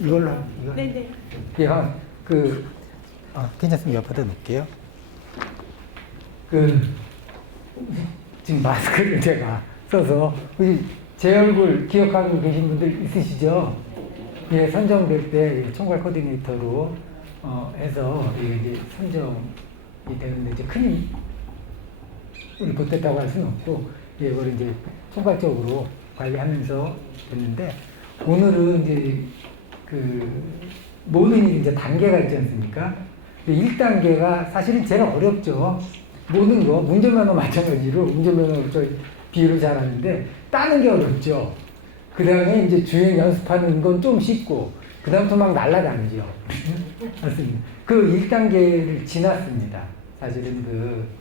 이걸로 이거. 네네. 예, 괜찮습니다. 옆에다 놓을게요. 그 지금 마스크를 제가 써서 혹시 제 얼굴 기억하고 계신 분들 있으시죠? 예, 선정될 때 총괄 코디네이터로 해서 이제 선정이 되는데 이제 큰 우리 못했다고 할 수는 없고 이걸 이제 총괄적으로 관리하면서 됐는데 오늘은 이제 그 모든 일이 이제 단계가 있지 않습니까? 1단계가 사실은 제일 어렵죠. 모든 거 운전면허 마찬가지로 운전면허 비율을 잘하는데 따는 게 어렵죠. 그 다음에 이제 주행 연습하는 건 좀 쉽고 그 다음부터 막 날아다니죠. 맞습니다. 그 1단계를 지났습니다. 사실은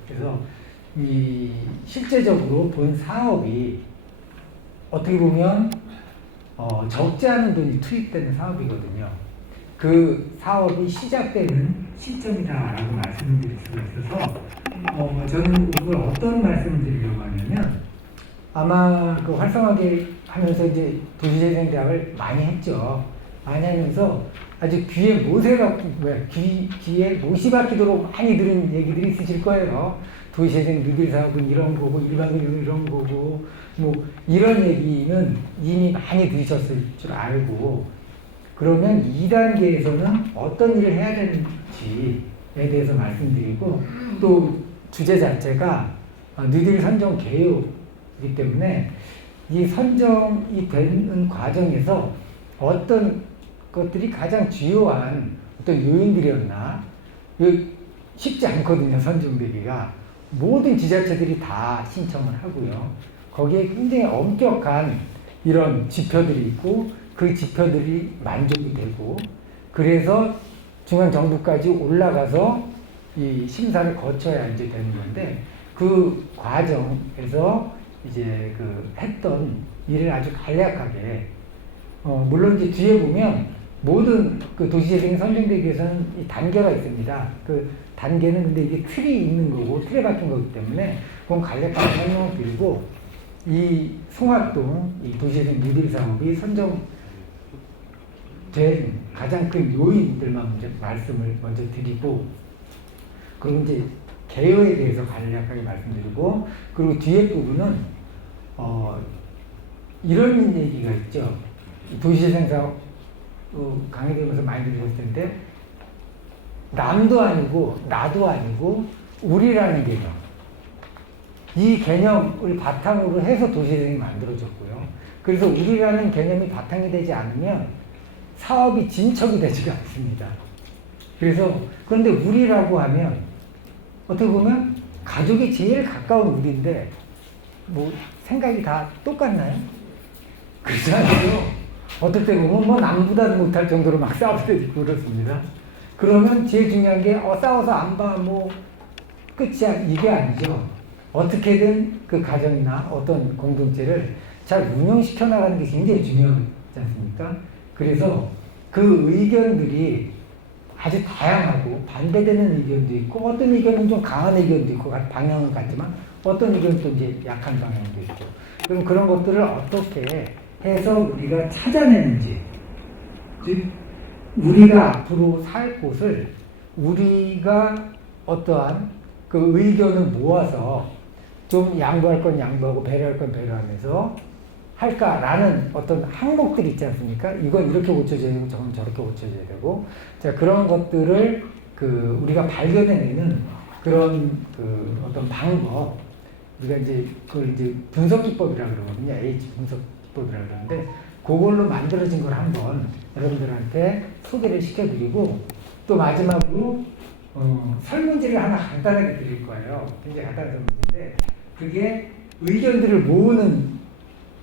그래서 이 실제적으로 본 사업이 어떻게 보면 적지 않은 돈이 투입되는 사업이거든요. 그 사업이 시작되는 시점이다라고 말씀드릴 수가 있어서 저는 오늘 어떤 말씀을 드리려고 하냐면 아마 그 활성화계 하면서 이제 도시재생대학을 많이 했죠. 많이 하면서 아주 귀에 못이 박히도록 많이 들은 얘기들이 있으실 거예요. 도시재생 뉴딜 사업은 이런 거고 일반적으로 이런 거고 뭐 이런 얘기는 이미 많이 들으셨을 줄 알고 그러면 2단계에서는 어떤 일을 해야 되는지에 대해서 말씀드리고 또 주제 자체가 뉴딜 선정 개요이기 때문에 이 선정이 되는 과정에서 어떤 것들이 가장 주요한 어떤 요인들이었나 쉽지 않거든요. 선정되기가 모든 지자체들이 다 신청을 하고요. 거기에 굉장히 엄격한 이런 지표들이 있고 그 지표들이 만족이 되고 그래서 중앙정부까지 올라가서 이 심사를 거쳐야 이제 되는 건데 그 과정에서 이제 했던 일을 아주 간략하게 물론 이제 뒤에 보면 모든 그 도시재생이 선정되기 위해서는 이 단계가 있습니다. 그 단계는 근데 이게 틀이 있는 거고 틀에 박힌 거기 때문에 그건 간략하게 설명을 드리고 이 송악동 이 도시재생 뉴딜 사업이 선정된 가장 큰 요인들만 말씀을 먼저 드리고 그리고 이제 개요에 대해서 간략하게 말씀드리고 그리고 뒤에 부분은 이런 얘기가 있죠. 도시재생 사업 강의되면서 많이 들으셨을 텐데 남도 아니고 나도 아니고 우리라는 개념 이 개념을 바탕으로 해서 도시재생이 만들어졌고요. 그래서 우리라는 개념이 바탕이 되지 않으면 사업이 진척이 되지가 않습니다. 그런데 우리라고 하면 어떻게 보면 가족이 제일 가까운 우리인데 뭐 생각이 다 똑같나요? 그렇지 않아요. 어떨 때 보면 뭐 남보다 못할 정도로 막 싸울 때도 있고 그렇습니다. 그러면 제일 중요한 게 싸워서 안 봐 뭐 끝이야 이게 아니죠. 어떻게든 그 가정이나 어떤 공동체를 잘 운영시켜 나가는 게 굉장히 중요하지 않습니까? 그래서 그 의견들이 아주 다양하고 반대되는 의견도 있고 어떤 의견은 좀 강한 의견도 있고 방향은 같지만 어떤 의견은 또 이제 약한 방향도 있고 그럼 그런 것들을 어떻게 해서 우리가 찾아내는지 즉 우리가 앞으로 살 곳을 우리가 어떠한 그 의견을 모아서 좀 양보할 건 양보하고 배려할 건 배려하면서 할까라는 어떤 항목들이 있지 않습니까? 이건 이렇게 고쳐져야 되고 저건 저렇게 고쳐져야 되고 자 그런 것들을 우리가 발견해내는 그런 어떤 방법 우리가 이제 그걸 이제 분석 기법이라 그러거든요. H 분석 기법이라 그러는데 그걸로 만들어진 걸 한번 여러분들한테 소개를 시켜드리고 또 마지막으로 설문지를 하나 간단하게 드릴 거예요. 굉장히 간단한 설문지인데 그게 의견들을 모으는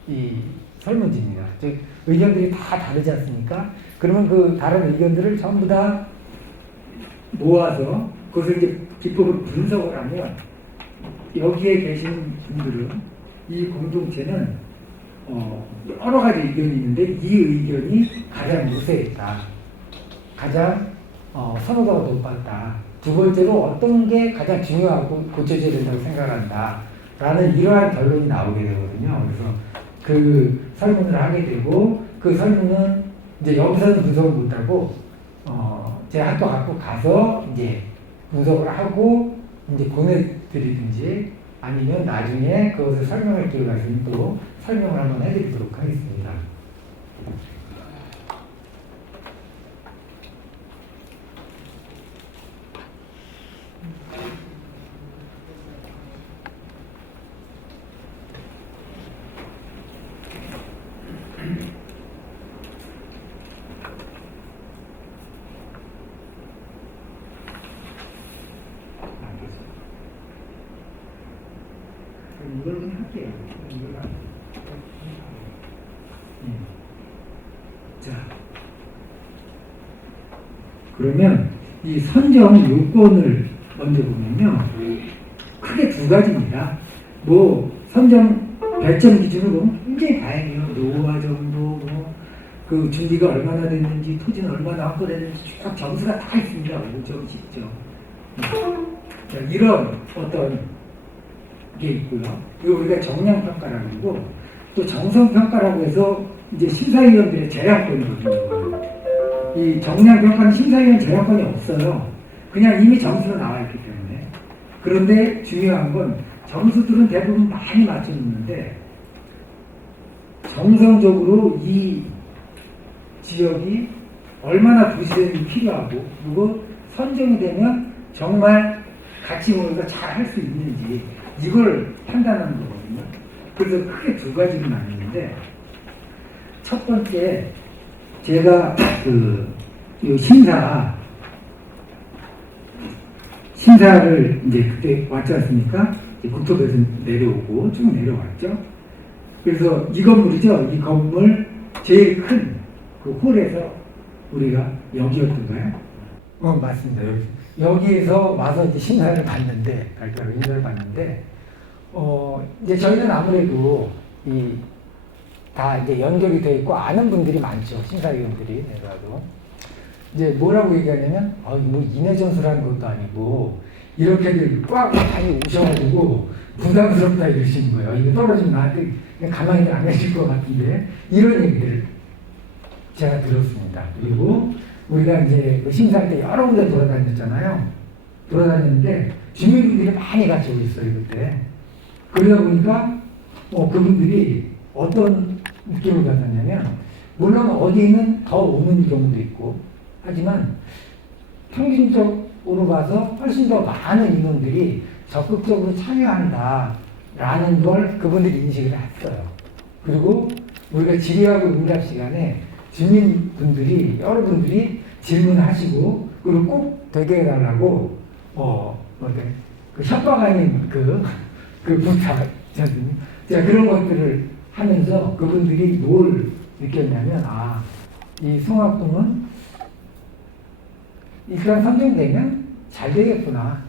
이 설문지입니다. 즉 의견들이 다 다르지 않습니까? 그러면 그 다른 의견들을 전부 다 모아서 그것을 이제 기법으로 분석을 하면 여기에 계신 분들은 이 공동체는 여러 가지 의견이 있는데 이 의견이 가장 우세했다. 가장 선호도가 높았다. 두 번째로 어떤 게 가장 중요하고 고쳐져야 된다고 생각한다. 라는 이러한 결론이 나오게 되거든요. 그래서 그 설문을 하게 되고 그 설문은 이제 여기서는 분석을 못하고, 제 학교 갖고 가서 이제 분석을 하고 이제 보내드리든지 아니면 나중에 그것을 설명할 기회가 있으면 또 설명을 한번 해드리도록 하겠습니다. 이걸 그냥 할게요. 자, 그러면 이 선정 요건을 먼저 보면요, 크게 두 가지입니다. 뭐 선정 별점 기준으로 보면 굉장히 다양해요. 노후화 정도, 그 준비가 얼마나 됐는지, 토지는 얼마나 확보됐는지 쭉 점수가 다 있습니다. 5점, 10점. 자, 이런 어떤 게 있고요. 이거 우리가 정량평가라고 그러고, 또 정성평가라고 해서 이제 심사위원들의 재량권이거든요. 이 정량평가는 심사위원 재량권이 없어요. 그냥 이미 점수로 나와 있기 때문에. 그런데 중요한 건 점수들은 대부분 많이 맞춰놓는데 정성적으로 이 지역이 얼마나 도시대응이 필요하고, 그리고 선정이 되면 정말 같이 모여서 잘 할 수 있는지 이걸 판단하는 거거든요. 그래서 크게 두 가지로 나뉘는데, 첫 번째, 제가 이 심사를 이제 그때 왔지 않습니까? 국토부에서 내려오고 쭉 내려왔죠. 그래서 이 건물이죠. 이 건물 제일 큰 그 홀에서 우리가 여기였던가요? 맞습니다. 여기에서 와서 이제 심사를 봤는데, 발표를 인사를 봤는데, 이제 저희는 아무래도 다 이제 연결이 되어 있고 아는 분들이 많죠. 심사위원들이 내가도. 이제 뭐라고 얘기하냐면, 뭐 인해전술하는 것도 아니고, 이렇게들 꽉 많이 오셔가지고 부담스럽다 이러시는 거예요. 이거 떨어지면 나한테 그냥 가만히 안 계실 것 같은데, 이런 얘기들을 제가 들었습니다. 그리고 우리가 이제 그 심사할 때 여러 군데 돌아다녔잖아요. 돌아다녔는데 주민분들이 많이 같이 오셨어요, 그때. 그러다 보니까 그분들이 어떤 느낌을 받았냐면, 물론 어디는 더 오는 경우도 있고 하지만 평균적으로 봐서 훨씬 더 많은 인원들이 적극적으로 참여한다라는 걸 그분들이 인식을 했어요. 그리고 우리가 질의하고 응답 시간에 주민분들이, 여러분들이 질문하시고, 그리고 꼭 되게 해달라고, 그 협박 아닌 그 부탁, 제가 그런 것들을 하면서 그분들이 뭘 느꼈냐면, 이 성악동은 일단 선정되면 잘 되겠구나,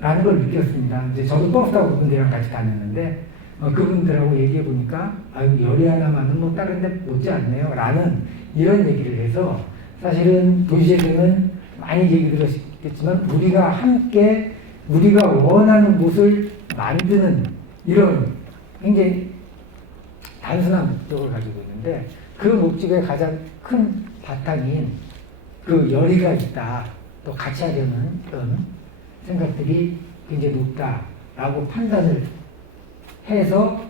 라는 걸 느꼈습니다. 이제 저도 버스 타고 그분들이랑 같이 다녔는데, 그분들하고 얘기해 보니까, 열이 하나만은 뭐 다른 데 못지 않네요, 라는 이런 얘기를 해서, 사실은 도시재생은 많이 얘기 들으셨겠지만, 우리가 함께 우리가 원하는 곳을 만드는 이런 굉장히 단순한 목적을 가지고 있는데, 그 목적의 가장 큰 바탕인 그 열의가 있다, 또 같이 하려는 그런 생각들이 굉장히 높다라고 판단을 해서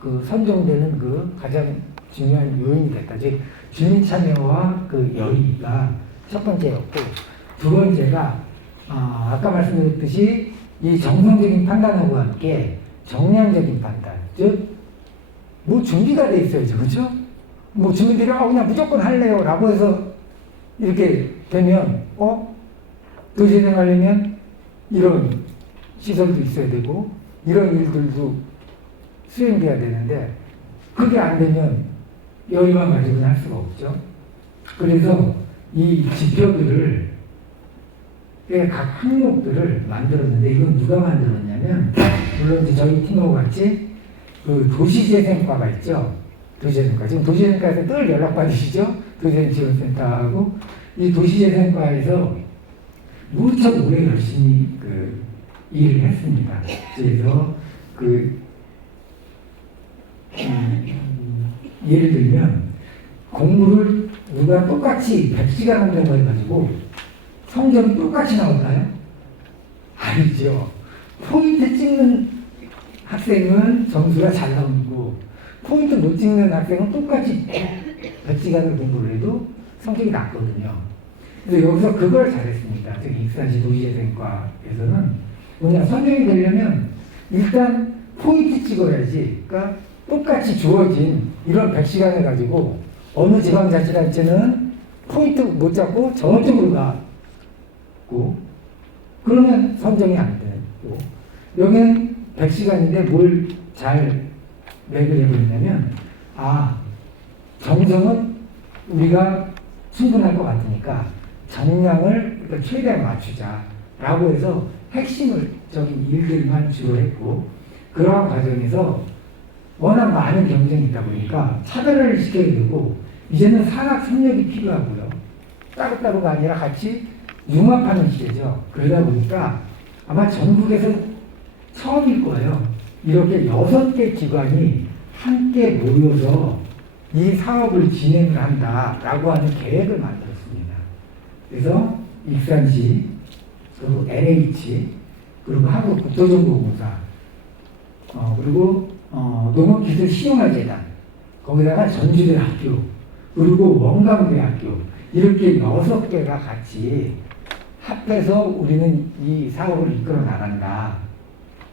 그 선정되는 그 가장 중요한 요인이 됐다. 즉 주민 참여와 그 열의가 첫 번째였고, 두 번째가 아까 말씀드렸듯이 이 정성적인 판단하고 함께 정량적인 판단, 즉 뭐 준비가 돼 있어야죠, 그렇죠? 뭐 주민들이 그냥 무조건 할래요라고 해서 이렇게 되면 도시재생하려면 이런 시설도 있어야 되고 이런 일들도 수행돼야 되는데, 그게 안 되면 여기만 가지고는 할 수가 없죠. 그래서 이 지표들을, 각 항목들을 만들었는데, 이건 누가 만들었냐면, 물론 이제 저희 팀하고 같이 그 도시재생과가 있죠. 도시재생과. 지금 도시재생과에서 늘 연락받으시죠? 도시재생지원센터하고. 이 도시재생과에서 무척 오래 열심히 일을 했습니다. 그래서 예를 들면 공물을 누가 똑같이 100시간 한다고 해가지고 성적이 똑같이 나올까요? 아니죠. 포인트 찍는 학생은 점수가 잘 나오고 포인트 못 찍는 학생은 똑같이 100시간을 공부를 해도 성적이 낮거든요. 그래서 여기서 그걸 잘했습니다. 저기 익산시 도시재생과에서는 뭐냐, 선정이 되려면 일단 포인트 찍어야지. 그러니까 똑같이 주어진 이런 100시간을 가지고 어느 지방자치단체는 포인트 못 잡고 저쪽으로 가고 그러면 선정이 안 되고, 여기는 100시간인데 뭘 잘 맥을 해버리냐면, 정성은 우리가 충분할 것 같으니까 정량을 그러니까 최대한 맞추자라고 해서 핵심적인 일들만 주로 했고, 그러한 과정에서 워낙 많은 경쟁이 있다 보니까 차별화를 시켜야 되고, 이제는 산학 협력이 필요하고요. 따로따로가 아니라 같이 융합하는 시대죠. 그러다 보니까 아마 전국에서 처음일 거예요. 이렇게 6개 기관이 함께 모여서 이 사업을 진행을 한다라고 하는 계획을 만들었습니다. 그래서 익산시, 그리고 NH, 그리고 한국국토정보공사, 그리고 농업기술시용화재단, 거기다가 전주대학교, 그리고 원광대학교, 이렇게 6개가 같이 합해서 우리는 이 사업을 이끌어 나간다.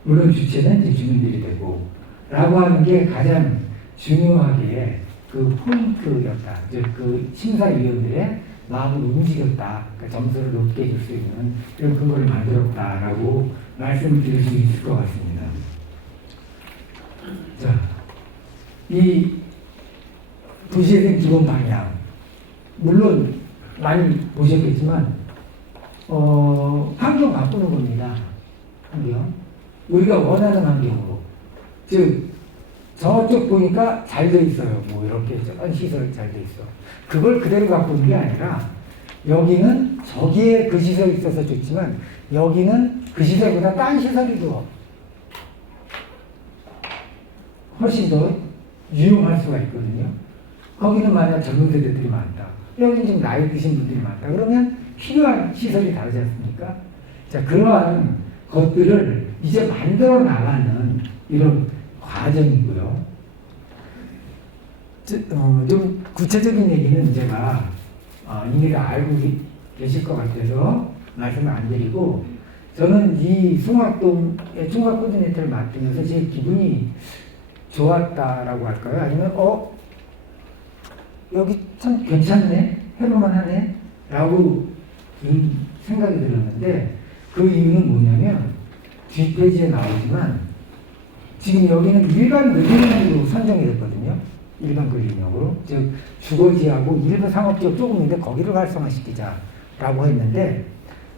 물론 주체는 이제 주민들이 되고, 라고 하는 게 가장 중요하게 그 포인트였다. 즉, 그 심사위원들의 마음을 움직였다. 그러니까 점수를 높게 해줄 수 있는 이런 근거를 만들었다라고 말씀을 드릴 수 있을 것 같습니다. 자, 이 도시재생 기본 방향, 물론 많이 보셨겠지만, 환경 바꾸는 겁니다. 환경. 우리가 원하는 환경으로. 즉, 저쪽 보니까 잘 돼 있어요. 뭐, 이렇게 시설 잘 돼 있어. 그걸 그대로 갖고 오는 게 아니라, 여기는 저기에 그 시설이 있어서 좋지만, 여기는 그 시설보다 딴 시설이 더 훨씬 더 유용할 수가 있거든요. 거기는 만약 젊은 세대들이 많다. 여기는 좀 나이 드신 분들이 많다. 그러면 필요한 시설이 다르지 않습니까? 자, 그러한 것들을 이제 만들어 나가는 이런 과정이고요. 좀 구체적인 얘기는 제가 이미 다 알고 계실 것 같아서 말씀을 안 드리고, 저는 이 송악동의 총각 코디네이터를 맡으면서 제 기분이 좋았다라고 할까요? 아니면 여기 참 괜찮네? 해볼만 하네? 라고 생각이 들었는데, 그 이유는 뭐냐면 뒷페이지에 나오지만 지금 여기는 일반 근린형으로 선정이 됐거든요. 일반 근린형으로. 즉 주거지하고 일부 상업지역 조금인데 거기를 활성화시키자라고 했는데,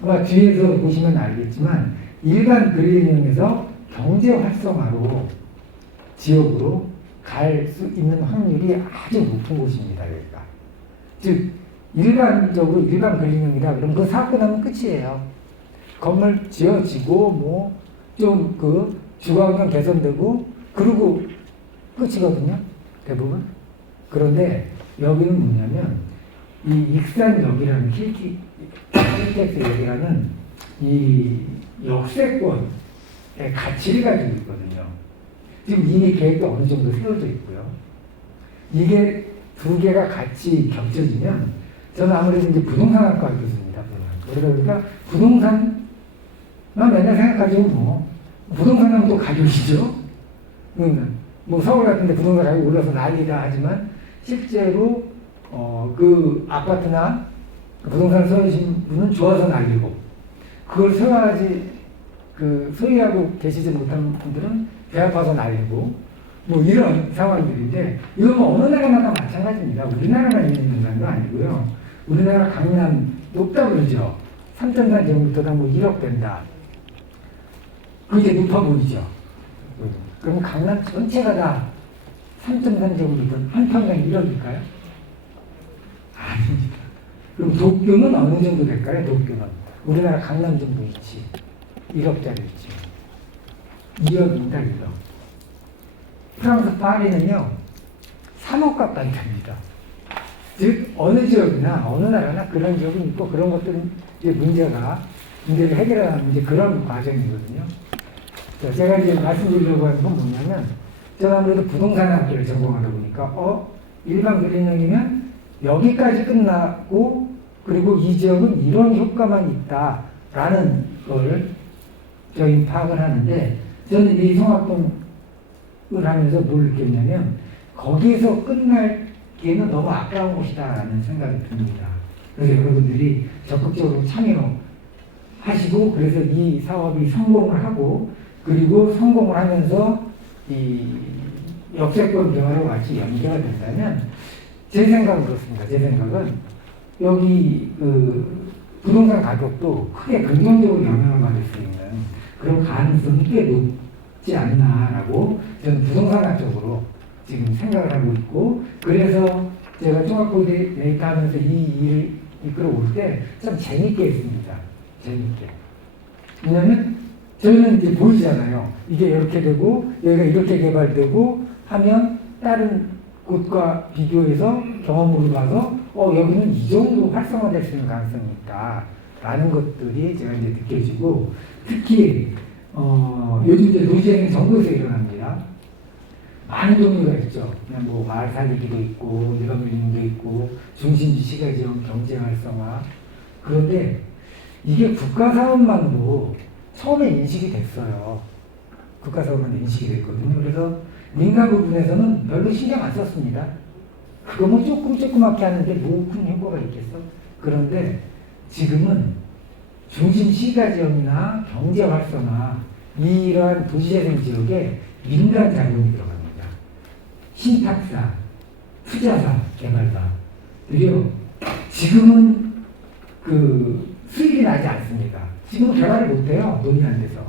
아마 뒤에서 보시면 알겠지만 일반 근린형에서 경제 활성화로 지역으로 갈 수 있는 확률이 아주 높은 곳입니다. 여기가. 즉 일반적으로 일반 근린형이라 그러면 그 사고 나면 끝이에요. 건물 지어지고 뭐 좀 그 주거환경 개선되고 그러고 끝이거든요. 대부분. 그런데 여기는 뭐냐면 이 익산역이라는 KTX 역이라는 이 역세권의 가치를 가지고 있거든요. 지금 이미 계획도 어느 정도 세워져 있고요. 이게 두 개가 같이 겹쳐지면, 저는 아무래도 이제 부동산학과 교수입니다. 그러다 보니까 부동산만 맨날 생각하죠. 뭐 부동산하면 또 가격이죠. 뭐 서울 같은데 부동산 가격이 올라서 난리다 하지만 실제로 그 아파트나 부동산 소유하신 분은 좋아서 난리고, 그걸 소유하고 계시지 못한 분들은 배 아파서 난리고, 뭐 이런 상황들인데, 이건 뭐 어느 나라마다 마찬가지입니다. 우리나라만 있는 건 아니고요. 우리나라 강남 높다 그러죠. 3.4제곱미터당 뭐 1억 된다. 그게 높아 보이죠. 그럼 강남 전체가 다 3.3제곱미터 한 평당 1억일까요? 아닙니다. 그럼 도쿄는 어느 정도 될까요? 도쿄는 우리나라 강남 정도 있지. 1억짜리 있지. 2억입니다. 1억. 프랑스 파리는요 3억 가까이 됩니다. 즉 어느 지역이나 어느 나라나 그런 지역이 있고 그런 것들은 이제 문제를 해결하는 이제 그런 과정이거든요. 자, 제가 이제 말씀드리려고 하는 건 뭐냐면 제가 아무래도 부동산 학기를 전공하다 보니까 일반 그린형이면 여기까지 끝나고 그리고 이 지역은 이런 효과만 있다라는 걸 저희 파악을 하는데 저는 이 성악동을 하면서 뭘 느꼈냐면 거기서 끝날기에는 너무 아까운 곳이다라는 생각이 듭니다. 그래서 여러분들이 적극적으로 참여하시고 그래서 이 사업이 성공을 하고 그리고 성공을 하면서 이 역세권 개발과 같이 연계가 된다면 제 생각은 그렇습니다. 제 생각은 여기 그 부동산 가격도 크게 긍정적으로 영향을 받을 수 있는 그런 가능성이 꽤 높지 않나라고 저는 부동산학적으로 지금 생각을 하고 있고 그래서 제가 종합고대 데이터 하면서 이 일을 이끌어올 때 참 재밌게 했습니다. 재밌게. 왜냐하면 저희는 이제 보이잖아요. 이게 이렇게 되고 여기가 이렇게 개발되고 하면 다른 곳과 비교해서 경험으로 봐서 여기는 이 정도 활성화될 수 있는 가능성이 있다 라는 것들이 제가 이제 느껴지고 특히 요즘 이제 도시재생 전국에서 일어납니다. 많은 종류가 있죠. 그냥 뭐 마을 살리기도 있고 일반 빌딩도 있고 중심지 시가지역 경제 활성화. 그런데 이게 국가 사업만으로 처음에 인식이 됐어요. 국가 사업만 인식이 됐거든요. 그래서 민간 부분에서는 별로 신경 안 썼습니다. 그거 뭐 조그맣게 하는데 뭐 큰 효과가 있겠어? 그런데 지금은 중심 시가지역이나 경제 활성화 이러한 도시재생 지역에 민간 자금이 들어갑니다. 신탁사, 투자사, 개발사. 그리고 지금은 그 수익이 나지 않습니다. 지금은 개발을 못해요. 돈이 안 돼서.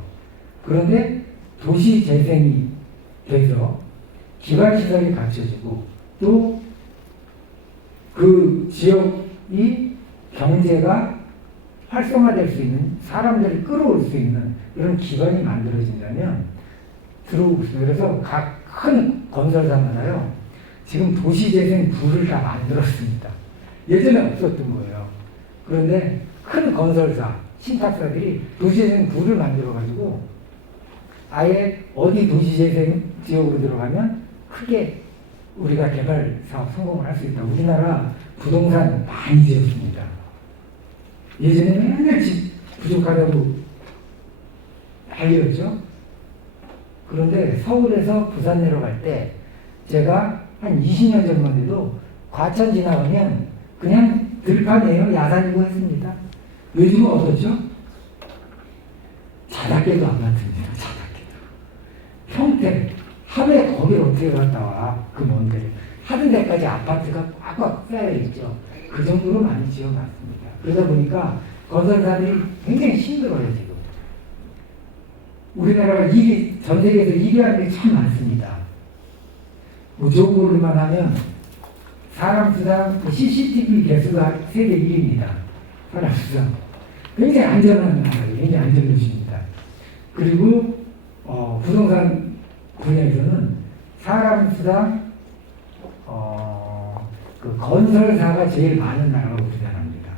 그런데 도시재생이 돼서 기반시설이 갖춰지고 또 그 지역이 경제가 활성화될 수 있는 사람들을 끌어올 수 있는 이런 기반이 만들어진다면 들어오고 있어요. 그래서 각 큰 건설사마다요 지금 도시재생부를 다 만들었습니다. 예전에 없었던 거예요. 그런데 큰 건설사, 신탁사들이 도시재생부를 만들어가지고 아예 어디 도시재생 지역으로 들어가면 크게 우리가 개발 사업 성공을 할 수 있다. 우리나라 부동산 많이 지었습니다. 예전에 맨날 집 부족하다고 난리였죠. 그런데 서울에서 부산 내려갈 때 제가 한 20년 전만 해도 과천 지나가면 그냥 들판이에요. 야산이고 했습니다. 요즘은 어떻죠? 자작계도 안 맞습니다. 자작계도. 평택, 하루에 거기를 어떻게 갔다 와? 그 먼 데를. 하던 데까지 아파트가 꽉꽉 쌓여있죠. 그 정도로 많이 지어놨습니다. 그러다 보니까 건설사들이 굉장히 힘들어요, 지금. 우리나라가 전 세계에서 1위 하는 게 참 많습니다. 뭐 좋은 걸로만 하면 사람 수당 CCTV 개수가 세계 1위입니다. 사람 수당. 굉장히 안전한 나라예요. 굉장히 안전도시입니다. 그리고 부동산 분야에서는 사람 수당 그 건설사가 제일 많은 나라가 우리나라입니다.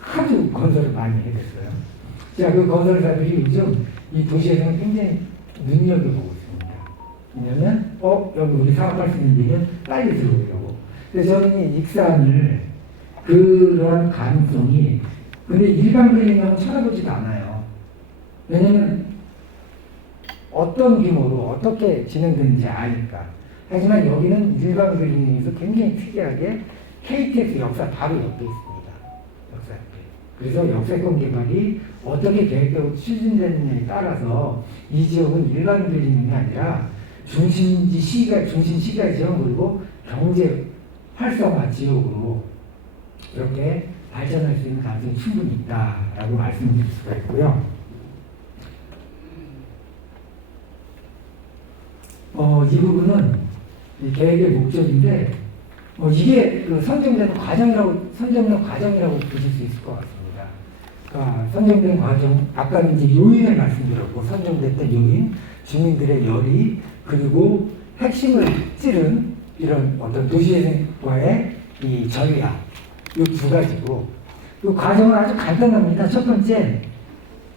하도 건설을 많이 해댔어요. 자, 그 건설사들이 요즘 이 도시에서는 굉장히 눈여겨보고 있습니다. 왜냐면 여기 우리 사업할 수 있는 일은 빨리 들어오려고. 그래서 저는 이 익산을 그런 가능성이 근데 일반 빌딩은 쳐다보지도 않아요. 왜냐면 어떤 규모로 어떻게 진행되는지 아니까. 하지만 여기는 일반 빌딩에서 굉장히 특이하게 KTX 역사 바로 옆에 있습니다. 역사 옆에. 그래서 역세권 개발이 어떻게 계획되고 추진되느냐에 따라서 이 지역은 일반 빌딩이 아니라 중심 시가 지역 그리고 경제 활성화 지역으로 이렇게 발전할 수 있는 가능성이 충분히 있다라고 말씀드릴 수가 있고요. 이 부분은 이 계획의 목적인데 이게 그 선정된 과정이라고 보실 수 있을 것 같습니다. 그러니까 선정된 과정, 아까 이제 요인을 말씀드렸고 선정됐던 요인, 주민들의 열의, 그리고 핵심을 찌른 이런 어떤 도시재생과의 이 전략, 이 두 가지고, 이 과정은 아주 간단합니다. 첫 번째,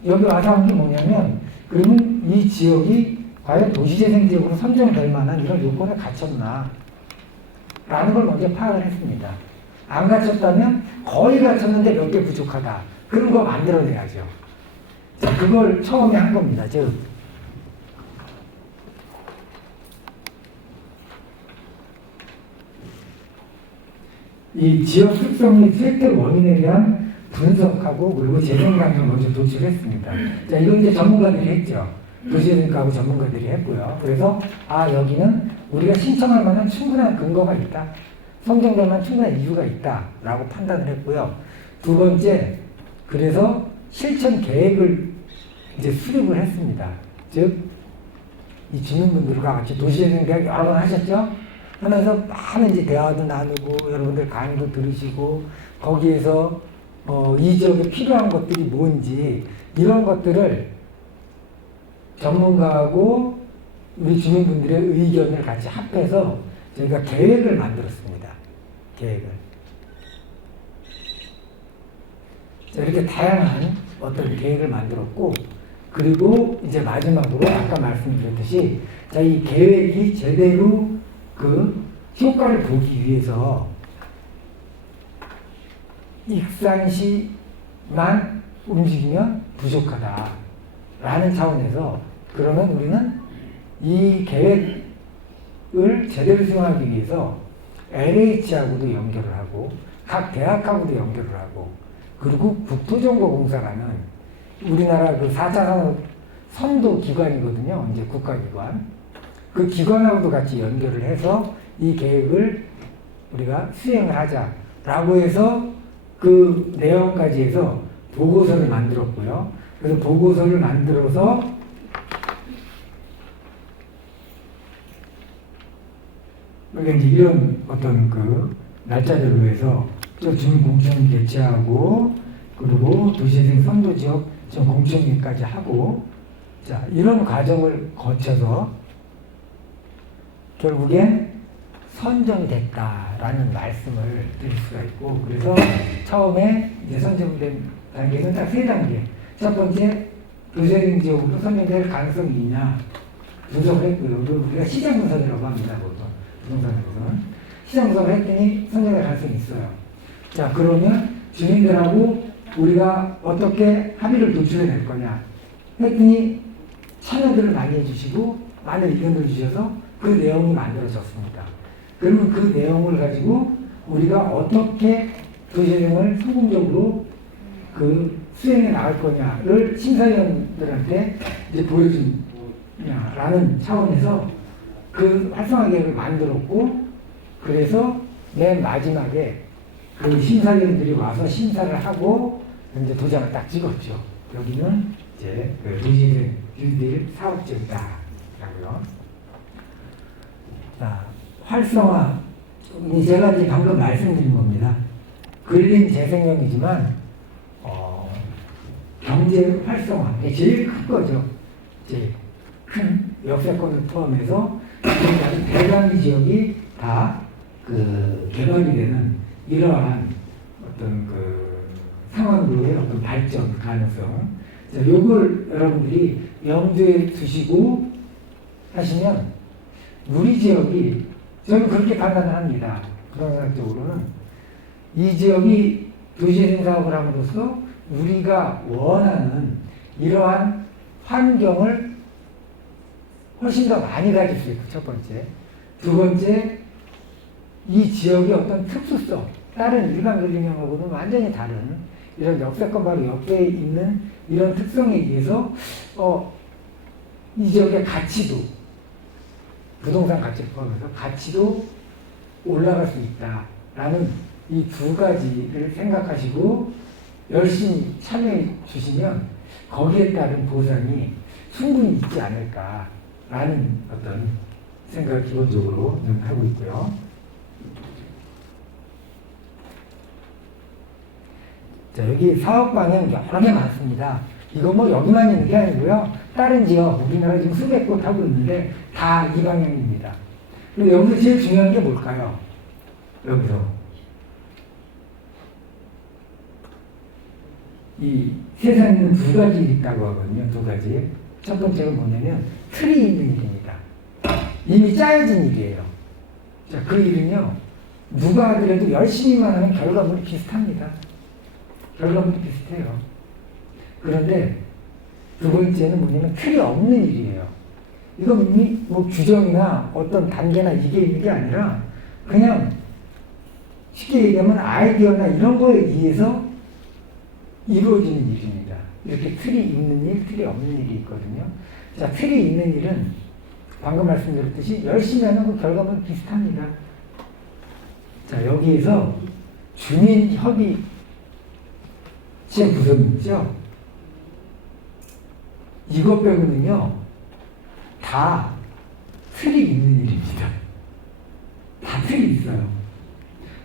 여기 와서 한 게 뭐냐면, 그러면 이 지역이 과연 도시재생지역으로 선정될 만한 이런 요건을 갖췄나? 라는 걸 먼저 파악을 했습니다. 안 갖췄다면 거의 갖췄는데 몇 개 부족하다. 그런 거 만들어내야죠. 자, 그걸 처음에 한 겁니다. 즉, 이 지역 특성 및 획득 원인에 대한 분석하고 그리고 재생 방향을 먼저 도출했습니다. 자, 이건 이제 전문가들이 했죠. 도시재생과학 전문가들이 했고요. 그래서 여기는 우리가 신청할 만한 충분한 근거가 있다. 선정될 만한 충분한 이유가 있다라고 판단을 했고요. 두 번째, 그래서 실천 계획을 이제 수립을 했습니다. 즉, 이 주민분들과 같이 도시재생 계획 여러 번 하셨죠? 하면서 많은 이제 대화도 나누고 여러분들 강의도 들으시고 거기에서 이 지역에 필요한 것들이 뭔지 이런 것들을 전문가하고 우리 주민분들의 의견을 같이 합해서 저희가 계획을 만들었습니다. 계획을. 자, 이렇게 다양한 어떤 계획을 만들었고, 그리고 이제 마지막으로 아까 말씀드렸듯이, 자, 이 계획이 제대로 그 효과를 보기 위해서 익산시만 움직이면 부족하다라는 차원에서 그러면 우리는 이 계획을 제대로 수행하기 위해서 LH하고도 연결을 하고 각 대학하고도 연결을 하고 그리고 국토정보공사라는 우리나라 그 4차 산업 선도 기관이거든요. 이제 국가기관. 그 기관하고도 같이 연결을 해서 이 계획을 우리가 수행을 하자라고 해서 그 내용까지 해서 보고서를 만들었고요. 그래서 보고서를 만들어서 그러니까 이제 이런 어떤 그 날짜대로 해서 주민공청 개최하고 그리고 도시재생 선도지역 공청회까지 하고 자 이런 과정을 거쳐서 결국엔 선정됐다라는 말씀을 드릴 수가 있고 그래서 처음에 이제 선정된 단계는 딱 세 단계. 첫 번째 도시재생 지역으로 선정될 가능성이 있냐 분석을 했고요. 우리가 시장 분석이라고 합니다. 보통 부동산에서는 시장 분석을 했더니 선정될 가능성이 있어요. 자 그러면 주민들하고 우리가 어떻게 합의를 도출해낼 거냐 했더니 참여들을 많이 해주시고 많은 의견을 주셔서 그 내용이 만들어졌습니다. 그러면 그 내용을 가지고 우리가 어떻게 도시재생을 성공적으로 그 수행해 나갈 거냐를 심사위원들한테 이제 보여주냐라는 차원에서 그 활성화 계획을 만들었고 그래서 맨 마지막에 그 심사위원들이 와서 심사를 하고 이제 도장을 딱 찍었죠. 여기는 이제 그 도시재생 뷰딜 사업지역이다라고요. 자, 활성화. 제가 이제 방금 말씀드린 겁니다. 근린 재생형이지만, 경제 활성화. 제일 큰 거죠. 제일 큰 역세권을 포함해서 아주 대단히 지역이 다 그 개발이 되는 이러한 어떤 그 상황으로의 어떤 발전 가능성. 자, 요걸 여러분들이 염두에 두시고 하시면 우리 지역이 저는 그렇게 판단을 합니다. 부동산적으로는 이 지역이 도시재생 사업을 함으로써 우리가 원하는 이러한 환경을 훨씬 더 많이 가질 수 있고 첫 번째. 두 번째 이 지역의 어떤 특수성 다른 일반 근린형하고는 완전히 다른 이런 역세권 바로 옆에 있는 이런 특성에 의해서 이 지역의 가치도 부동산 가치를 포함해서 가치도 올라갈 수 있다라는 이 두 가지를 생각하시고 열심히 참여해 주시면 거기에 따른 보상이 충분히 있지 않을까라는 어떤 생각을 기본적으로 하고 있고요. 자, 여기 사업 방향 여러 개 많습니다. 이거 뭐 여기만 있는 게 아니고요. 다른 지역, 우리나라 지금 수백 곳 하고 있는데 다 이 방향입니다. 그리고 여기서 제일 중요한 게 뭘까요? 여기서 이 세상에는 두 가지 있다고 하거든요. 두 가지. 첫 번째가 뭐냐면 틀이 있는 일입니다. 이미 짜여진 일이에요. 자, 그 일은요. 누가 하더라도 열심히만 하면 결과물이 비슷합니다. 결과물이 비슷해요. 그런데 두 번째는 뭐냐면 틀이 없는 일이에요. 이건 이미 뭐 규정이나 어떤 단계나 이게 있는 게 아니라 그냥 쉽게 얘기하면 아이디어나 이런 거에 의해서 이루어지는 일입니다. 이렇게 틀이 있는 일, 틀이 없는 일이 있거든요. 자, 틀이 있는 일은 방금 말씀드렸듯이 열심히 하는 그 결과물이 비슷합니다. 자, 여기에서 주민협의체 구성이 있죠. 이것 빼고는요, 다 틀이 있는 일입니다. 다 틀이 있어요.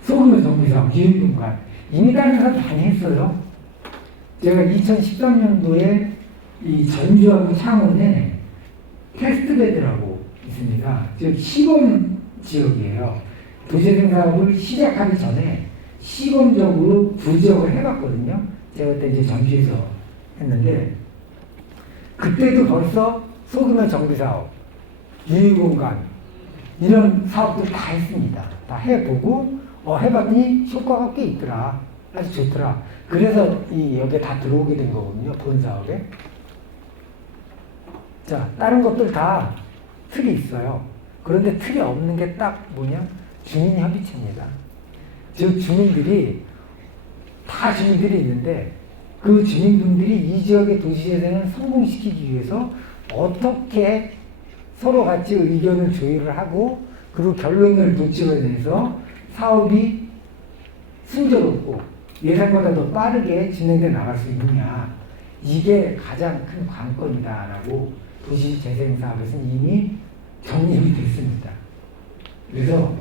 소규모 정비사업, 유인공간. 이미 다른 사람 많이 했어요. 제가 2013년도에 이 전주하고 창원에 테스트베드라고 있습니다. 즉, 시범 지역이에요. 도시재생 사업을 시작하기 전에 시범적으로 두 지역을 해봤거든요. 제가 그때 이제 전주에서 했는데, 그때도 벌써 소규모 정비사업, 유휴공간, 이런 사업들 다 했습니다. 다 해보고, 해봤더니 효과가 꽤 있더라. 아주 좋더라. 그래서 여기에 다 들어오게 된 거거든요. 본 사업에. 자, 다른 것들 다 틀이 있어요. 그런데 틀이 없는 게 딱 뭐냐? 주민협의체입니다. 즉, 다 주민들이 있는데, 그 주민분들이 이 지역의 도시재생을 성공시키기 위해서 어떻게 서로 같이 의견을 조율을 하고 그리고 결론을 도출해내서 사업이 순조롭고 예상보다 더 빠르게 진행돼 나갈 수 있느냐, 이게 가장 큰 관건이다라고 도시재생사업에서는 이미 정립이 됐습니다. 그래서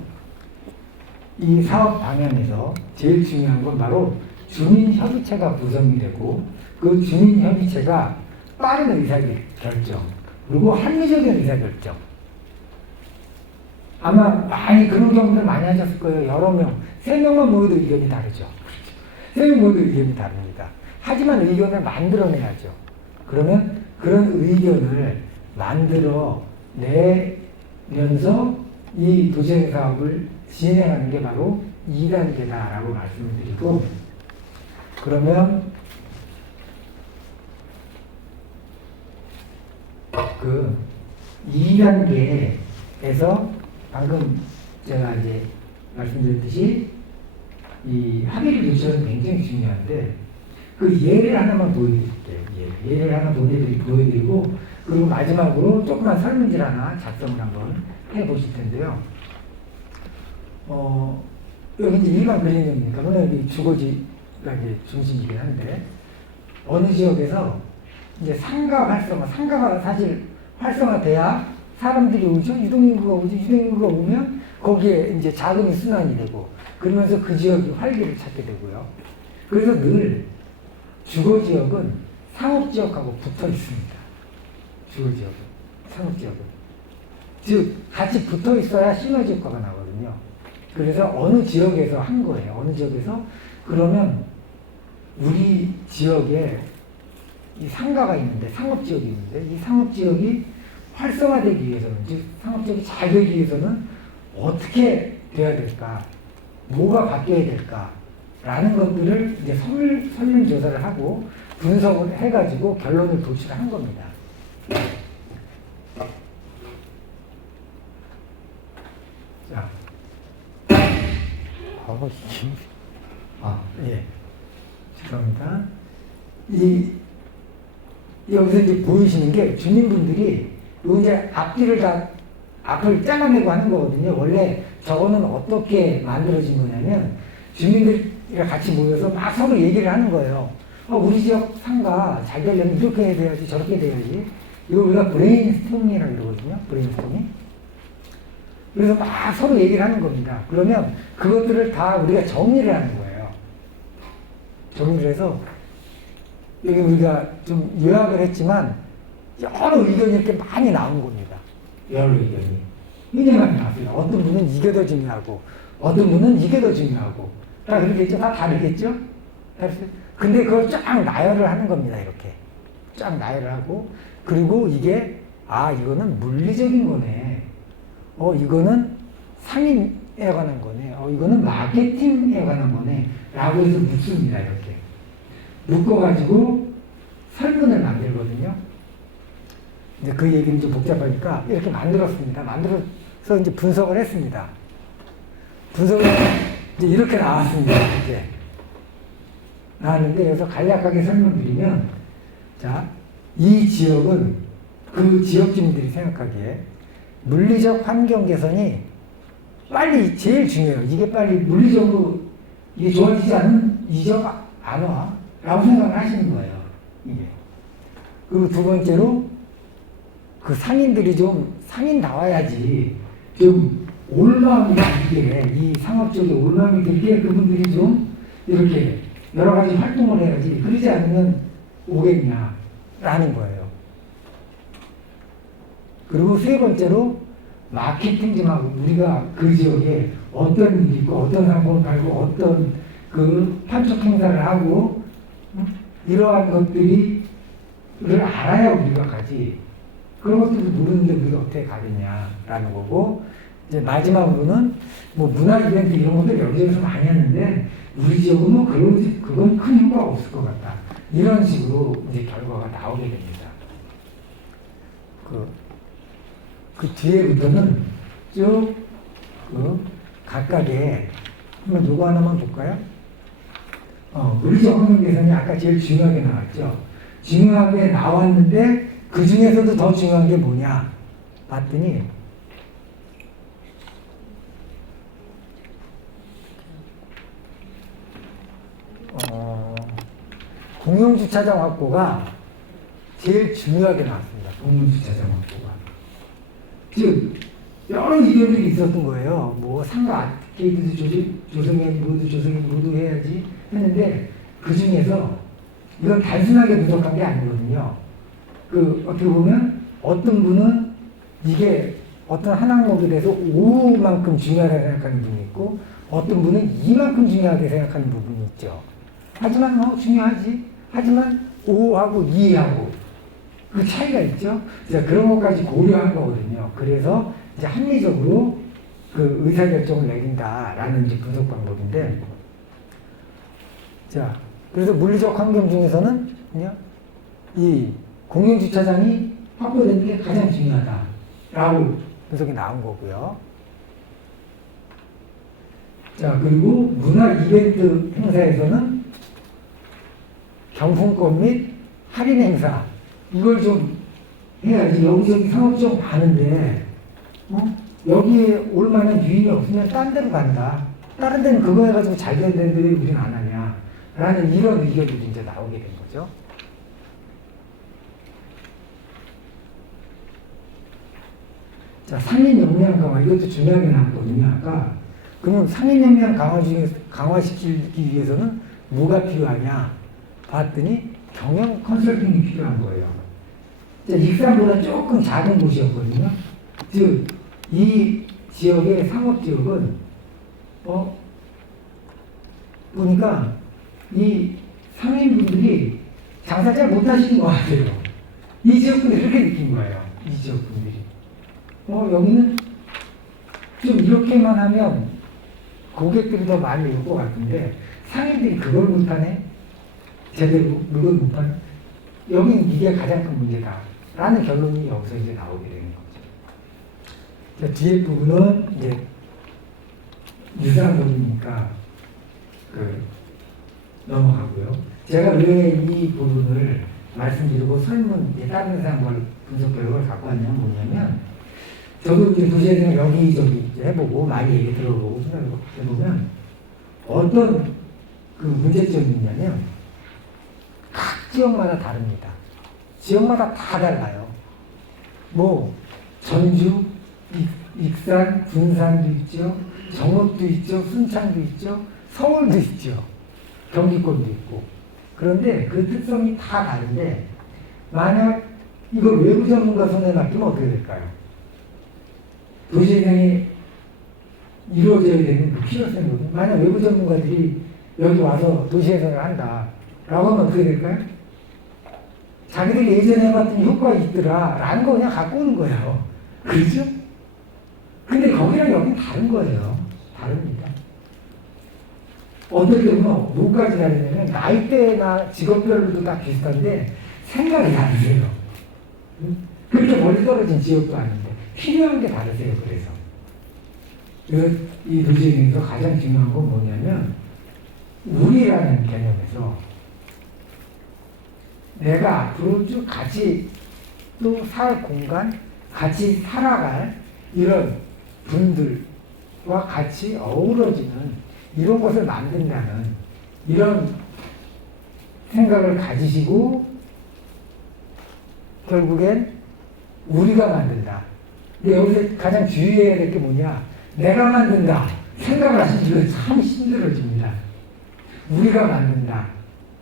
이 사업 방향에서 제일 중요한 건 바로 주민협의체가 구성이 되고 그 주민협의체가 빠른 의사결정 그리고 합리적인 의사결정. 아마 많이 그런 경우들 많이 하셨을 거예요. 여러 명, 3명만 모여도 의견이 다르죠. 3명 모여도 의견이 다릅니다. 하지만 의견을 만들어내야죠. 그러면 그런 의견을 만들어내면서 이 도시재생 사업을 진행하는 게 바로 2단계다라고 말씀을 드리고, 그러면 그 2단계에서 방금 제가 이제 말씀드렸듯이 이 합의를 유치하는 게 굉장히 중요한데, 그 예를 하나만 보여드릴게요. 예를 하나 보여드리고, 그리고 마지막으로 조그만 설문지를 하나 작성을 한번 해보실 텐데요. 여기 이제 일반 그림입니까? 물론 여기 주거지가 이제 중심이긴 한데, 어느 지역에서 이제 상가가 사실 활성화돼야 사람들이 오죠. 유동인구가 오죠. 유동인구가 오면 거기에 이제 자금이 순환이 되고, 그러면서 그 지역이 활기를 찾게 되고요. 그래서 늘 주거지역은 상업지역하고 붙어 있습니다. 주거지역은, 상업지역은. 즉, 같이 붙어 있어야 시너지 효과가 나거든요. 그래서 어느 지역에서 한 거예요. 어느 지역에서. 그러면 우리 지역에 이 상가가 있는데, 상업지역이 있는데, 이 상업지역이 활성화되기 위해서는, 즉 상업지역이 잘 되기 위해서는 어떻게 돼야 될까? 뭐가 바뀌어야 될까? 라는 것들을 이제 설문조사를 하고 분석을 해가지고 결론을 도출한 겁니다. 자. 예. 죄송합니다. 여기서 이제 보이시는 게 주민분들이 이제 앞을 잘라내고 하는 거거든요. 원래 저거는 어떻게 만들어진 거냐면 주민들이랑 같이 모여서 막 서로 얘기를 하는 거예요. 우리 지역 상가 잘 되려면 이렇게 해야 돼야지, 저렇게 돼야지. 이걸 우리가 브레인스토밍이라고 그러거든요. 브레인스토밍. 그래서 막 서로 얘기를 하는 겁니다. 그러면 그것들을 다 우리가 정리를 하는 거예요. 정리를 해서 여기 우리가 좀 요약을 했지만 여러 의견이 이렇게 많이 나온 겁니다. 여러 의견이. 굉장히 많이 나왔어요. 어떤 분은 이게 더 중요하고, 어떤 분은 이게 더 중요하고. 다 그러겠죠? 다 다르겠죠? 근데 그걸 쫙 나열을 하는 겁니다. 이렇게 쫙 나열을 하고, 그리고 이게 이거는 물리적인 거네. 이거는 상인에 관한 거네. 이거는 마케팅에 관한 거네. 라고 해서 묻습니다. 이렇게 묶어가지고 설문을 만들거든요. 이제 그 얘기는 좀 복잡하니까 이렇게 만들었습니다. 만들어서 이제 분석을 했습니다. 분석을 이제 이렇게 나왔습니다. 이제 나왔는데 여기서 간략하게 설명드리면, 자, 이 지역은 그 지역 주민들이 생각하기에 물리적 환경 개선이 빨리 제일 중요해요. 이게 빨리 물리적으로 이게 좋아지지 않으면 이 지역 안 와. 라고 생각을 하시는 거예요. 이게. 그리고 두 번째로 그 상인들이 좀 상인다워야지, 좀 올마음이 들게, 이 상업 쪽에 올마음이 들게 그분들이 좀 이렇게 여러 가지 활동을 해야지, 그러지 않으면 오겠냐라는 거예요. 그리고 세 번째로 마케팅 좀 하고, 우리가 그 지역에 어떤 일이 있고 어떤 상품을 팔고 어떤 그 판촉 행사를 하고 이러한 것들을 알아야 우리가 가지, 그런 것들도 모르는데 우리가 어떻게 가겠냐라는 거고, 이제 마지막으로는 뭐 문화 이벤트 이런 것들 여기저기서 많이 하는데 우리 지역은 뭐 그건 큰 효과가 없을 것 같다, 이런 식으로 이제 결과가 나오게 됩니다. 그 뒤에부터는 쭉 각각의 한번 요거 하나만 볼까요? 물리적 환경 개선이 아까 제일 중요하게 나왔죠. 중요하게 나왔는데 그 중에서도 더 중요한 게 뭐냐 봤더니, 공용주차장 확보가 제일 중요하게 나왔습니다. 공용주차장 확보가. 즉 여러 의견들이 있었던 거예요. 뭐 상가 아티케이드도 조성해 모두 해야지 했는데, 그 중에서 이건 단순하게 부족한 게 아니거든요. 어떻게 보면 어떤 분은 이게 어떤 한 항목에 대해서 5만큼 중요하다고 생각하는 분이 있고, 어떤 분은 2만큼 중요하게 생각하는 부분이 있죠. 하지만 중요하지. 하지만 5하고 2하고 그 차이가 있죠. 그런 것까지 고려한 거거든요. 그래서 이제 합리적으로 그 의사결정을 내린다라는 이제 분석 방법인데, 자, 그래서 물리적 환경 중에서는 이 공용주차장이 확보되는 게 가장 중요하다라고 분석이 나온 거고요. 자, 그리고 문화 이벤트 행사에서는 경품권 및 할인 행사, 이걸 좀 해야지. 여기저기 상업적 많은데 여기에 올 만한 유인이 없으면 딴 데로 간다. 다른 데는 그거 해가지고 잘 되는데 왜 우리는 안 하냐, 라는 이런 의견들이 이제 나오게 된 거죠. 자, 상인 역량 강화, 이것도 중요하게 나왔거든요. 아까. 그러면 상인 역량 강화시키기 위해서는 뭐가 필요하냐 봤더니 경영 컨설팅이 필요한 거예요. 자, 익산보다 조금 작은 곳이었거든요. 즉, 이 지역의 상업지역은 보니까 이 상인분들이 장사 잘 못하시는 것 같아요. 이 지역분들이 그렇게 느낀 거예요. 이 지역분들이. 여기는 좀 이렇게만 하면 고객들이 더 많이 올 것 같은데 상인들이 그걸 못하네? 제대로 물건 못 파네? 여긴 이게 가장 큰 문제다 라는 결론이 여기서 이제 나오게 되는 거죠. 자, 뒤에 부분은 이제 유사한 부분이니까 넘어가고요. 제가 왜 이 부분을 말씀드리고 설문, 다른 데서 한걸 분석 결과를 갖고 왔냐면 뭐냐면, 저도 이제 도시에서 여기저기 해보고 많이 얘기 들어보고 해보면 어떤 그 문제점이 있냐면, 각 지역마다 다릅니다. 지역마다 다 달라요. 뭐 전주, 익산, 군산도 있죠, 정읍도 있죠, 순창도 있죠, 서울도 있죠, 경기권도 있고. 그런데 그 특성이 다 다른데, 만약 이걸 외부 전문가 손에 맡기면 어떻게 될까요? 도시재생이 이루어져야 되는 그 필요성이거든요. 만약 외부 전문가들이 여기 와서 도시재생을 한다. 라고 하면 어떻게 될까요? 자기들이 예전에 해봤더니 효과가 있더라 라는 거 그냥 갖고 오는 거예요. 그렇죠? 근데 거기랑 여기는 다른 거예요. 다릅니다. 어떨 때는 뭐까지 다르냐면 나이대나 직업별로도 다 비슷한데 생각이 다르세요. 그렇게 멀리 떨어진 지역도 아닌데 필요한 게 다르세요. 그래서 이 도시에서 가장 중요한 건 뭐냐면 우리라는 개념에서 내가 앞으로 쭉 같이 또 살 공간, 같이 살아갈 이런 분들과 같이 어우러지는 이런 것을 만든다는 이런 생각을 가지시고 결국엔 우리가 만든다. 근데 여기서 가장 주의해야 될 게 뭐냐? 내가 만든다. 생각을 하시면 참 힘들어집니다. 우리가 만든다.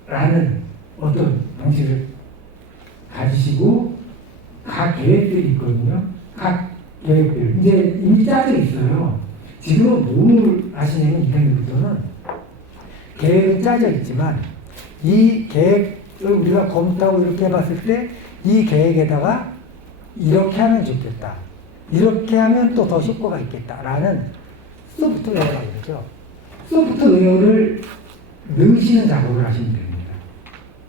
라는 어떤 방식을 가지시고 각 계획들이 있거든요. 각 계획들. 이제 이미 짜져 있어요. 지금은 뭘 하시냐면 2단계부터는 계획은 짜져 있지만 이 계획을 우리가 검토하고 이렇게 해봤을 때 이 계획에다가 이렇게 하면 좋겠다. 이렇게 하면 또 더 효과가 있겠다라는 소프트웨어라고 그러죠. 소프트웨어를 넣으시는 작업을 하시면 됩니다.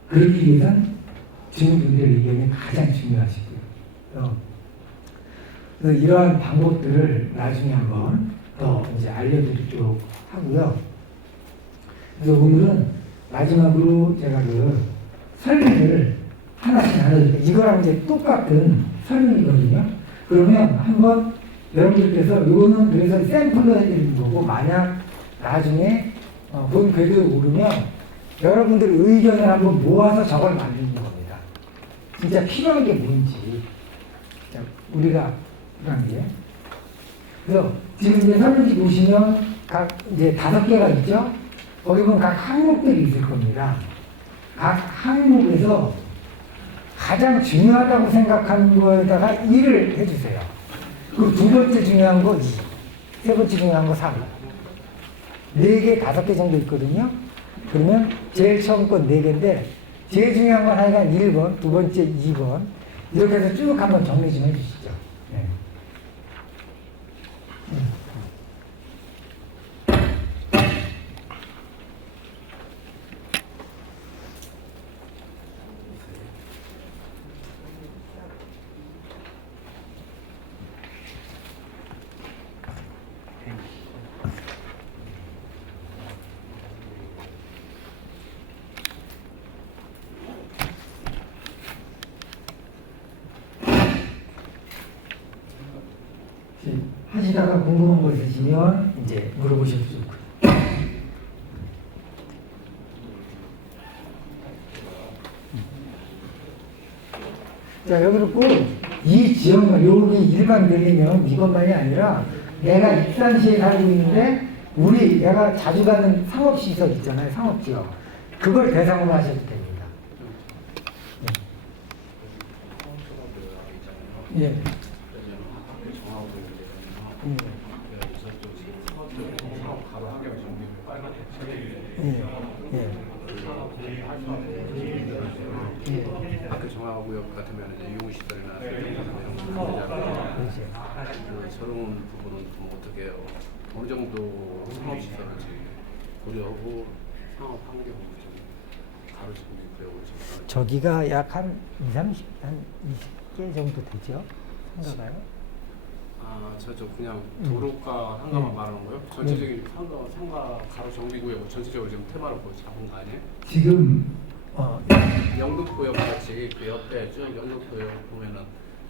그러기 위해서는 주민분들의 의견이 가장 중요하시고요. 그래서 이러한 방법들을 나중에 한번 더 이제 알려드리도록 하고요. 그래서 오늘은 마지막으로 제가 그 설명을 하나씩 나눠드릴게요. 이거랑 이제 똑같은 설명이거든요. 그러면 한번 여러분들께서 이거는 그래서 샘플로 해드리는 거고 만약 나중에 본 궤도에 오르면 여러분들 의견을 한번 모아서 저걸 만드는 겁니다. 진짜 필요한 게 뭔지 우리가 필요한 게 그래서 지금 이제 설문지 보시면 각 이제 5개가 있죠. 거기 보면 각 항목들이 있을 겁니다. 각 항목에서 가장 중요하다고 생각하는 거에다가 1을 해주세요. 그리고 두 번째 중요한 거 2, 세 번째 중요한 거 3. 4개, 5개 정도 있거든요. 그러면 제일 처음 건 4개인데 제일 중요한 건 하여간 1번, 두 번째 2번 이렇게 해서 쭉 한번 정리 좀 해주시죠. 네. 하시다가 궁금한 거 있으시면 이제 물어보셔도 좋고요. 자, 여기를 꼭 이 지역만, 여기 일반 들리면 이것만이 아니라 내가 익산시에 살고 있는데 내가 자주 가는 상업시설 있잖아요. 상업지역. 그걸 대상으로 하셔도 됩니다. 예. 예. 학교 정화구역 같으면 이제 유흥시설이나 저런 부분은 좀 어떻게 해요? 어느 정도 상업시설을 고려하고 상업 환경을 좀 가르치고 그래요. 저기가 약 한 20, 30개 정도 되죠? 상가가요? 아, 저쪽 그냥 도로가 상가만 말하는 거요? 전체적인 상가 가로 정비구역 전체적으로 지금 테마를 잡은 거 아니에요? 지금 영등포역 같이 그 옆에 쭉 영등포역 보면은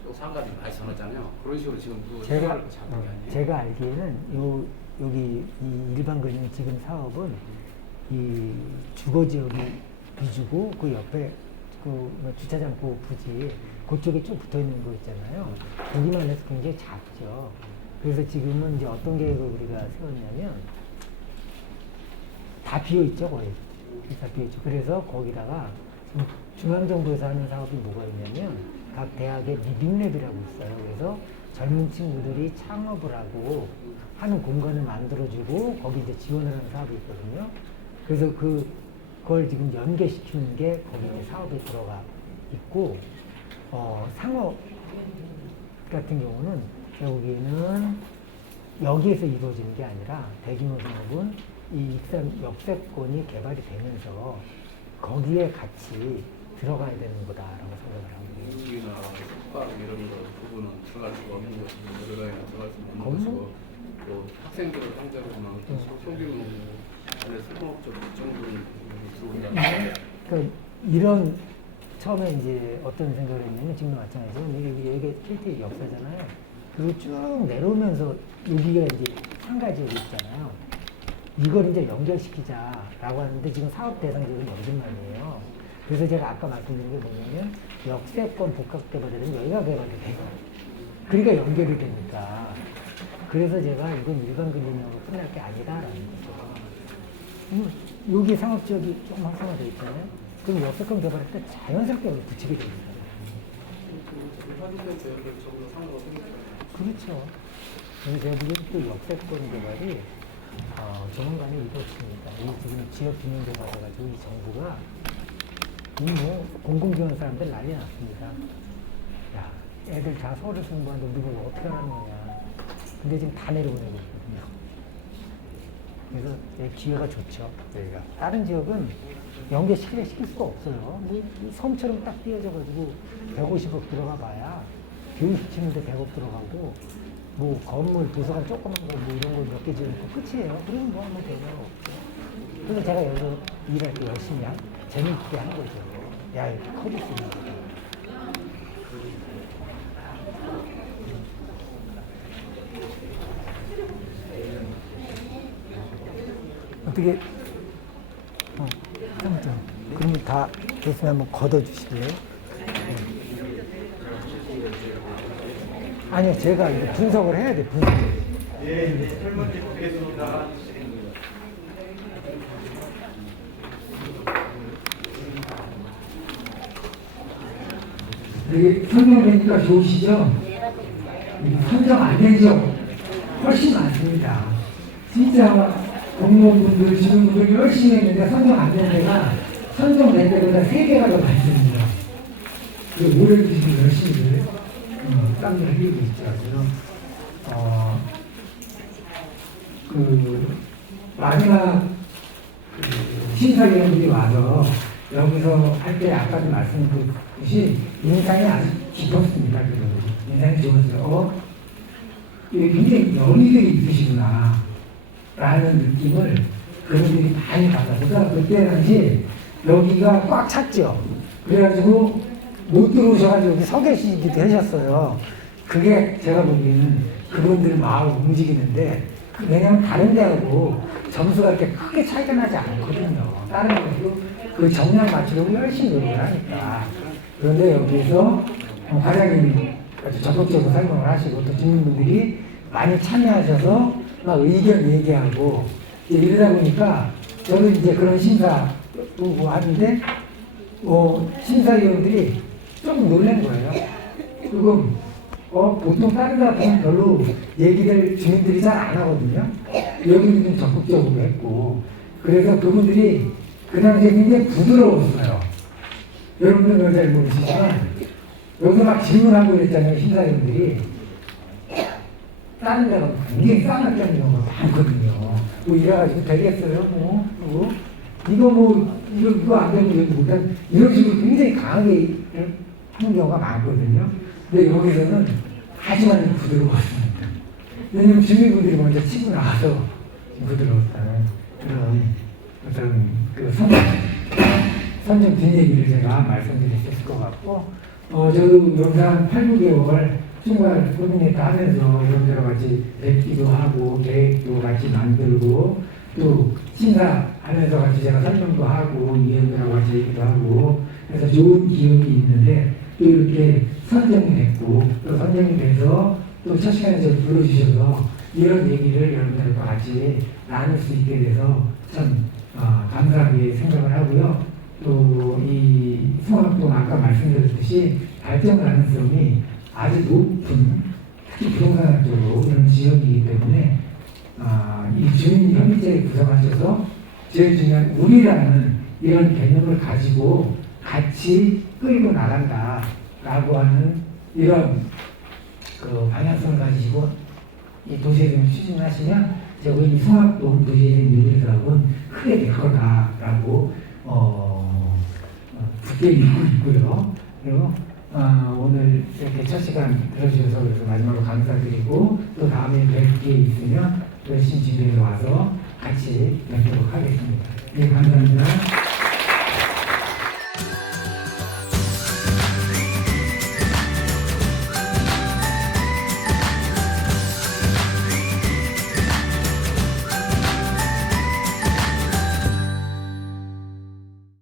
또 상가들이 많이 써놨잖아요. 그런 식으로 지금 그 테마를 잡은 게 아니에요? 제가 알기에는 여기 이 일반 그림 지금 사업은 이 주거 지역이 위주고 그 옆에 그 주차장 그 부지 그쪽에 쭉 붙어 있는 거 있잖아요. 거기만 해서 굉장히 작죠. 그래서 지금은 이제 어떤 계획을 우리가 세웠냐면 다 비어 있죠, 거의. 다 비어 있죠. 그래서 거기다가 지금 중앙정부에서 하는 사업이 뭐가 있냐면 각 대학의 리빙랩이라고 있어요. 그래서 젊은 친구들이 창업을 하고 하는 공간을 만들어주고 거기 이제 지원을 하는 사업이 있거든요. 그래서 그 그걸 지금 연계시키는 게 거기 이제 사업에 들어가 있고, 상업 같은 경우는 결국에는 여기에서 이루어지는 게 아니라 대규모 상업은 이 익산 역세권이 개발이 되면서 거기에 같이 들어가야 되는 거다라고 생각을 합니다. 미국이나 숙박 이런 거 부분은 들어갈 수가 없는 것이고 들어가야 들어갈 수 없는 거기는? 것이고 또 학생들을 상대로는 소규모 안에 상업적 정도는 들어온다. 그러니까 이런 처음에 이제 어떤 생각을 했냐면 지금 마찬가지죠. 이게 KT의 역사잖아요. 그리고 쭉 내려오면서 여기가 이제 상가지역이 있잖아요. 이걸 이제 연결시키자라고 하는데 지금 사업 대상지역은 여기만이에요. 그래서 제가 아까 말씀드린 게 뭐냐면 역세권 복합개발되면 여기가 개발이 돼요. 그러니까 연결이 되니까. 그래서 제가 이건 일반 근린형으로 끝날 게 아니다라는 거죠. 여기 상업지역이 조금 활성화되어 있잖아요. 그럼 역세권 개발할 때 자연스럽게 여기 붙이게 됩니다. 사진의 제약을 전부 상으로 생겼잖아요. 그렇죠. 그래서 제가 보기엔 또 역세권 개발이 조만간에 이루어집니다. 이 지금 지역 균형 개발해가지고 이 정부가 뭐 공공지원 사람들 난리 났습니다. 야, 애들 다 서울에 공부하는데 우리가 뭐 어떻게 하는 거냐. 근데 지금 다 내려오고 있거든요. 그래서 기회가 좋죠. 여기가 다른 지역은 연계시킬 수가 없어요. 뭐 섬처럼 딱 띄어져가지고 150억 들어가 봐야 교육시키는데 100억 들어가고 뭐 건물 도서관 조그만 거 뭐 이런 거 몇 개 지어놓고 끝이에요. 그러면 뭐 하면 되냐. 그래서 제가 여기서 일할 때 열심히 재미있게 한 거죠. 야, 이렇게 커질 수 있는 거죠. 어떻게, 그러면 다 됐으면 한번 걷어주실래요? 아니요, 제가 이거 분석을 해야 돼, 분석. 예, 설문 드리겠습니다. 이게 설명되니까 좋으시죠? 선정 안 된 지역 훨씬 많습니다. 진짜 공무원분들, 주민분들이 열심히 했는데 선정 안 된 데가 선정된 데보다 3배가 더 많습니다. 올해도 지금 열심히 땀을 흘리고 있죠. 그래서 마지막 심사위원들이 와서 여기서 할 때 아까도 말씀드렸듯이 인상이 아주 깊었습니다. 인상이 좋았어요. 굉장히 연의들이 있으시구나 라는 느낌을 그분들이 많이 받아서 그때 당시 여기가 꽉 찼죠. 그래가지고 못 들어오셔가지고 여기 서 계시기도 하셨어요. 그게 제가 보기에는 그분들 마음을 움직이는데 왜냐면 다른 데하고 점수가 이렇게 크게 차이가 나지 않거든요. 다른 데도 그 정량 맞추려고 열심히 노력을 하니까. 그런데 여기서 과장님이 아주 적극적으로 설명을 하시고 또 주민분들이 많이 참여하셔서 막 의견 얘기하고 이러다 보니까 저도 이제 그런 심사 보고 하는데 심사위원들이 좀 놀란 거예요. 지금 보통 다른 데 보면 별로 얘기를 주민들이 잘 안 하거든요. 여기는 좀 적극적으로 했고 그래서 그분들이 그 당시에 굉장히 부드러웠어요. 여러분들 그걸 잘 모르시지만 여기서 막 질문하고 그랬잖아요. 심사위원들이. 다른 데가 굉장히 싸납게 경우가 많거든요. 뭐 이래가지고 되겠어요? 이거 안 되면 이것도 못한 이런 식으로 굉장히 강하게 하는 경우가 많거든요. 근데 여기서는 아주 많이 부드러웠습니다. 왜냐면 주민분들이 먼저 치고 나와서 부드러웠다는 그런 어떤 그 선정 뒷얘기를 제가 말씀드릴 수 있을 것 같고, 저도 영상 8, 9개월 정말 코디네이터 하면서 여러분들과 같이 뵙기도 하고, 계획도 같이 만들고, 또 심사하면서 같이 제가 설명도 하고, 위원들하고 같이 얘기도 하고, 그래서 좋은 기억이 있는데, 또 이렇게 선정이 됐고, 또 선정이 돼서 또 첫 시간에 저를 불러주셔서 이런 얘기를 여러분들과 같이 나눌 수 있게 돼서 참 감사하게 생각을 하고요. 또 이 성악동 아까 말씀드렸듯이 발전 가능성이 아주 높은 특히 부동산학적으로 이런 지역이기 때문에 이 주민 협의체를 구성하셔서 제일 중요한 우리라는 이런 개념을 가지고 같이 끌고 나간다라고 하는 이런 그 방향성을 가지고 이 도시재생을 추진하시면 저희 송악동 도시재생 유닛하고는 크게 될 거다라고 굳게 믿고 있고요. 그리고 오늘 이렇게 첫 시간 들어주셔서 그래서 마지막으로 감사드리고 또 다음에 뵐 기회 있으면 열심히 준비해서 와서 같이 뵙도록 하겠습니다. 예, 감사합니다.